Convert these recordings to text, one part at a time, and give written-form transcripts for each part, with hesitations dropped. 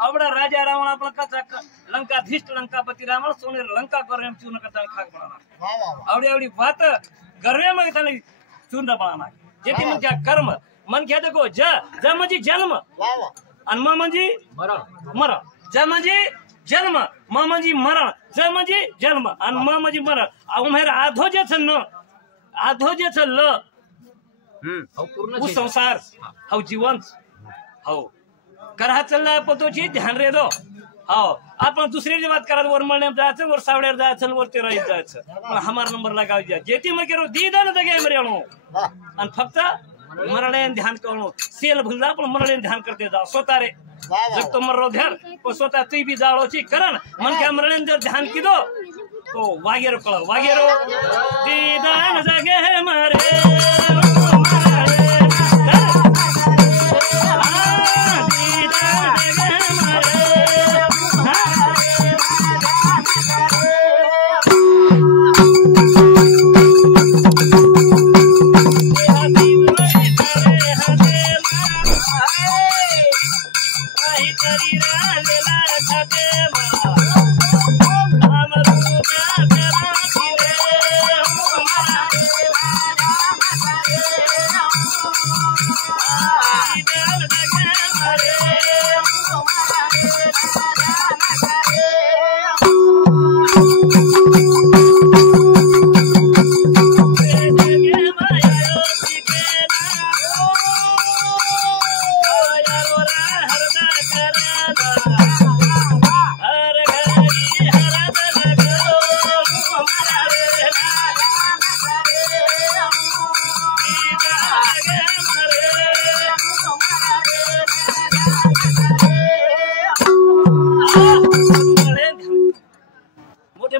आवड़ा राजा रावण अपना कथा लंकाधीष्ट लंकापति रावण सोने लंका कर एम चूर्ण करता खाक बनाना आवड़ी आवड़ी बात गर्वे में तने चूर्ण बनाना जेती मन क्या कर्म मन क्या देखो ज म्हणजे जन्म अन म म्हणजे मरण ज म्हणजे जन्म म म्हणजे मरण ज म्हणजे जन्म अन म म्हणजे मरण उमेर आधो जे छ न आधो जे छ ल वो संसार हाउ जीवन हाउ करहा चलला पतोची ध्यान रे दो हाउ आपण दुसरी बात करत वर मळने जायचं वर सावड्यावर जायचं वर ते राहीत जायचं पण हमार नंबर लगाव जा जेती म केरो दीदान दगे मरेणो आणि फक्त मरणे ध्यान करो सेल भुलला पण मरणे ध्यान करते जा स्वतः रे जब तो मरो ध्यान तो स्वतः तू भी जाळो ची करण मन क्या मरणे जर ध्यान किदो तो वागेरो कळ वागेरो दीदान दगे मरे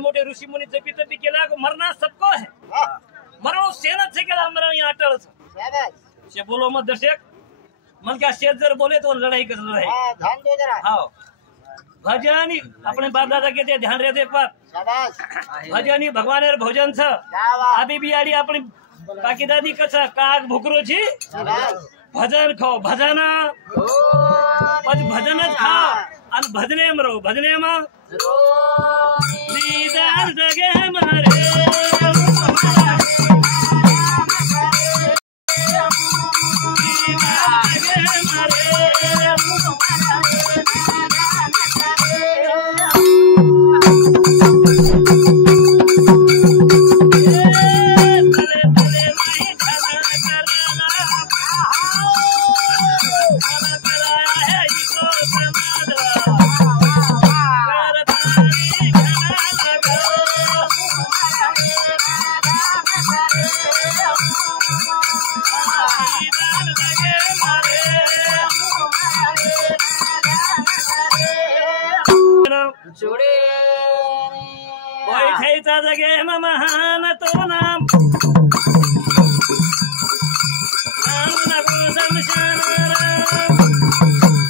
मोटे ऋषि मुनि जपी तपी केला को मरना सबको है मरो सेना से केला मरण यहाँ अटल से बोलो मत दर्शक मन क्या शेर जर बोले तो लड़ाई कर लड़ाई ध्यान दो जरा हाँ भजनी अपने बाप दादा के दे ध्यान रहे पर भजनी भगवान भोजन छ अभी बियाड़ी अपनी बाकी दादी कछा काग भुकरो छी भजन खाओ भजना भजन खा अन भजने मरो भजने में दीदार जगे मारे जगे महान तो नाम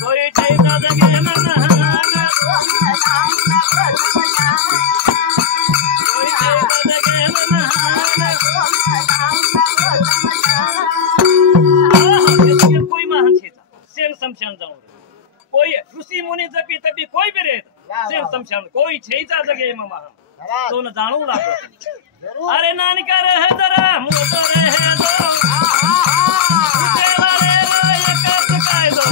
कोई चैता जगे महान कोई चैता जगे महान कोई महान चैता सेम समशान जाऊं कोई ऋषि मुनि जपी तपी कोई भी रहे सेम समशान कोई चैता जगे महान तो न जानू लागो अरे नानका रहे जरा मुंह तो रहे दो वाले एक काय दो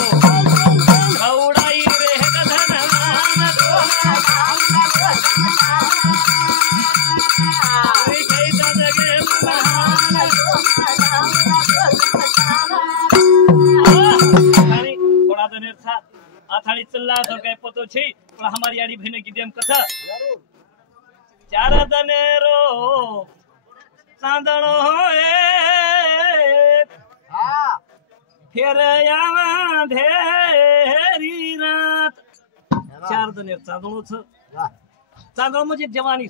गौड़ाई रहे धन मान कोई कैसा जगे महान थोड़ा देर था आथाड़ी चलला तो काय पतो छी पण हमारी याडी बहने की देम कथा चार दनेरो चांदनो फिर आवा धेरी रात चार दनेर चांदनो छ चांदनो म्हणजे जवानी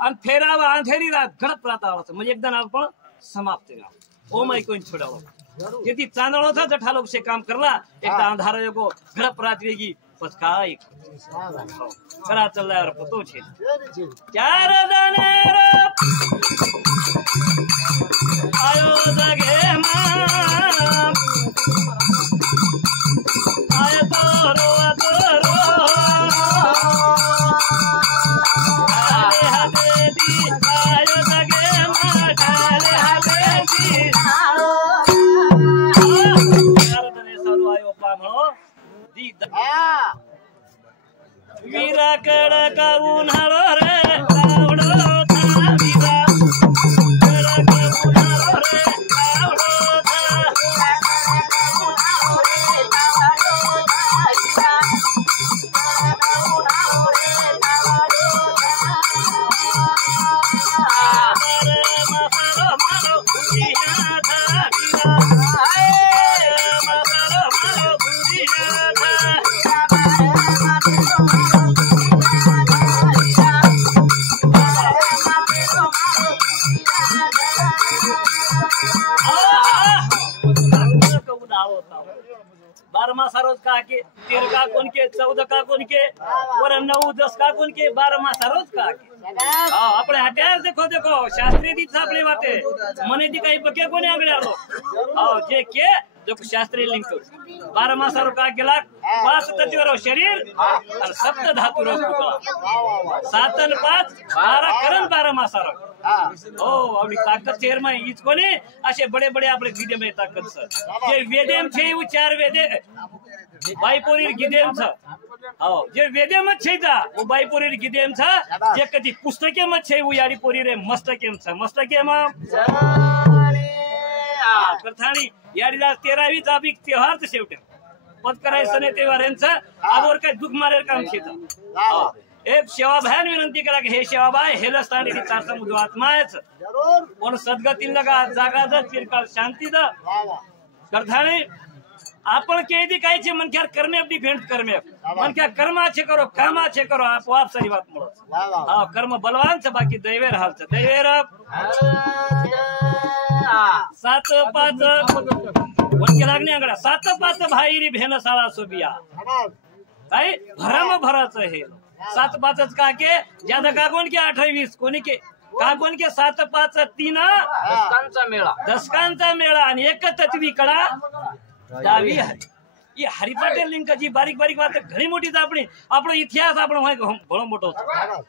आणि फिर आवा अंधेरी रात घडत राहता म्हणजे एकदा आपण समाप्त केला ओ माय कोण छोडावं यदि चांदनो था जठा लोग से काम करला एकदा अंधारो योगो घडप रात वेगी पचकाय करा चल रहा है पतो छे चार दनेर आयो जगे मां आयो तो वीरा कडक उन्हाळो रे कावडो था वीरा कडक उन्हाळो रे कावडो था बारमासा रोज का के 13 का कोण के 14 का कोण के वर 9 10 का कोण के 12 रोज का के આપણે હટ્યાર દેખો દેખો શાસ્ત્રી દી સાપલી વાતે મને દી કઈ બકે કોને આગળ આલો જે કે देखो शास्त्रीय लिंक 12 का गेला 5 तत्वर शरीर और सप्त धातु रोग 7 आणि 5 12 करण 12 मासारो ओ आपली ताकद शहर में हीच कोणी असे बडे बडे आपले गिदे में ताकद सर जे वेदेम छे उ 4 वेदे बायपोरी गिदेम छ जे वेदे मत छे जा उ बायपोरी गिदेम छ जे कदी पुस्तके मत छे उ याडी पोरी रे मस्तकेम छ मस्तकेम करथाणी याडीला 13वी ताबीक त्योहार त शेवटे पद करायचं नाही तेव्हा यांचं आवर काय दुख मारेल काम शेत एक सेवाभान विनंती करा की हे सेवाबाई हेलस्थानी चार समुद्र आत्मायच पण सद्गती लगा जागा द चिरकाल शांती द करथाणी आपण केदी कायचे मनक्यार करमे अपनी भेंट करमे मनक्यार कर्माचे करो कामाचे करो आपोआप सारी बात मुळो कर्म बलवान छ बाकी दैवेर हाल छ दैवेर 7 5 वनके लागणे आंगडा 7 5 भाईरी भेन साळा सोबिया काय भरम भराच हे 7 5 का के ज्यादा का कोण के 28 कोणी के का कोण के 7 5 3 दशकांचा मेळा आणि एक तत्वी कडा दावी हरी ये हरी पाटील लिंक जी बारीक बारीक बात घणी मोठी आपणी आपलो इतिहास आपण भलो मोठो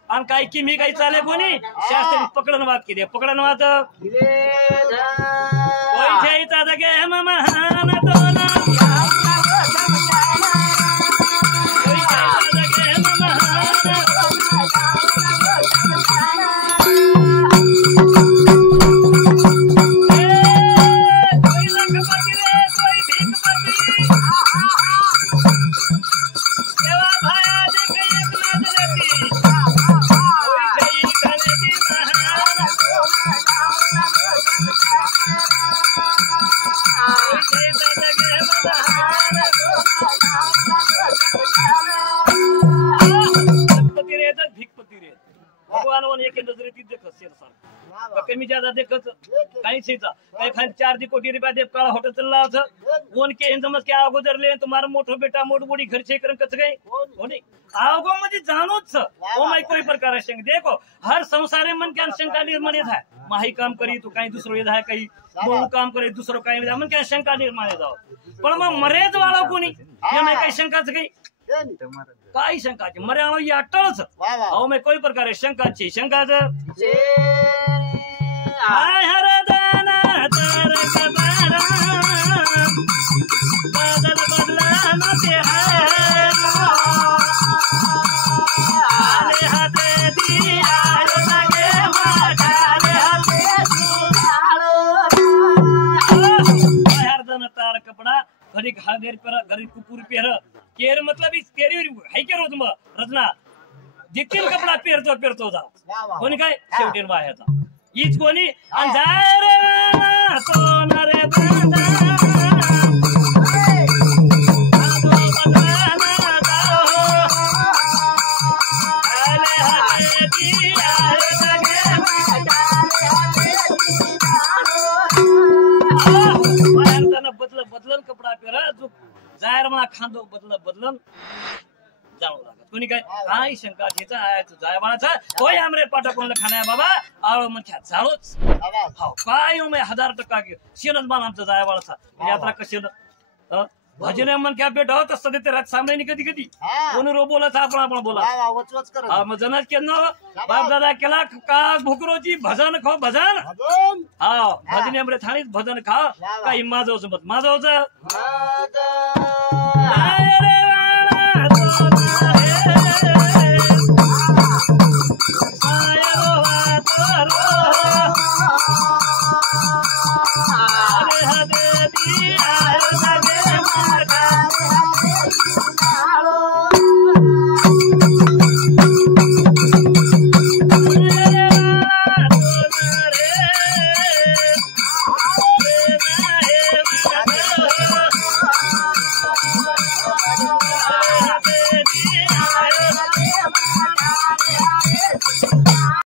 आणि काय की मी काही चाले कोणी शास्त्री पकडन वाद किदे पकडन वाद कोई छेता दगे हम महान दोना कोई छेता दगे हम महान कमी ज्यादा देखत काही सीता काही खान 4 कोटी रुपया देव काळा हॉटेल चालला होता कोण के समज के अगोदर ले तुम्हारा मोठो बेटा मोठबोडी खर्चे करन कच गई होणे आवगो मध्ये जाणोच ओ माय कोई प्रकार संग देखो हर संसारे मन के शंका निर्माण है माही काम करी तो काही दुसरो ये है काही बहु काम करे दुसरो काही मन के शंका निर्माण जाओ पण मग मरेज वाला कोणी ये मैं काही शंकाच गई काही शंका मर्याणो ये अटळच अहो मैं कोई प्रकार शंकाची शंकाच हाय हरदाना तारक बारा बदल बदलाना ते हाय आले हाते दिया लगे वाटाले हाते सुनालो हरदाना तारक कपड़ा घरी घादेर पर घरी कुपूर पेर केर मतलब इस केरी हाय के रोज म रचना जितकिन कपडा पेरतो जा कोणी काय शेवटी वाह्याचा हीच कोणी अंधार सोनरे बांधा बदलन कपडा पेरा जो जायर मला खांदो बदलन जाऊ लागत कोणी काय काय शंका घ्यायचा जायबाळाचा कोई आमरे पाटा कोणला खाण्या बाबा आळ म्हणत्या झालोच हो काय मी 1000% शेनच मान आमचा जायबाळाचा यात्रा कशी भजने मन क्या बेटा होत असतं ते रात सामने नि कधी कधी कोणी रो बोलायचा आपण बोला मग जनाच केलं बाप दादा केला का भुकरोची भजन खो भजन हा भजने आमरे थाणीच भजन खा काही माझवच मत माझवच आया रो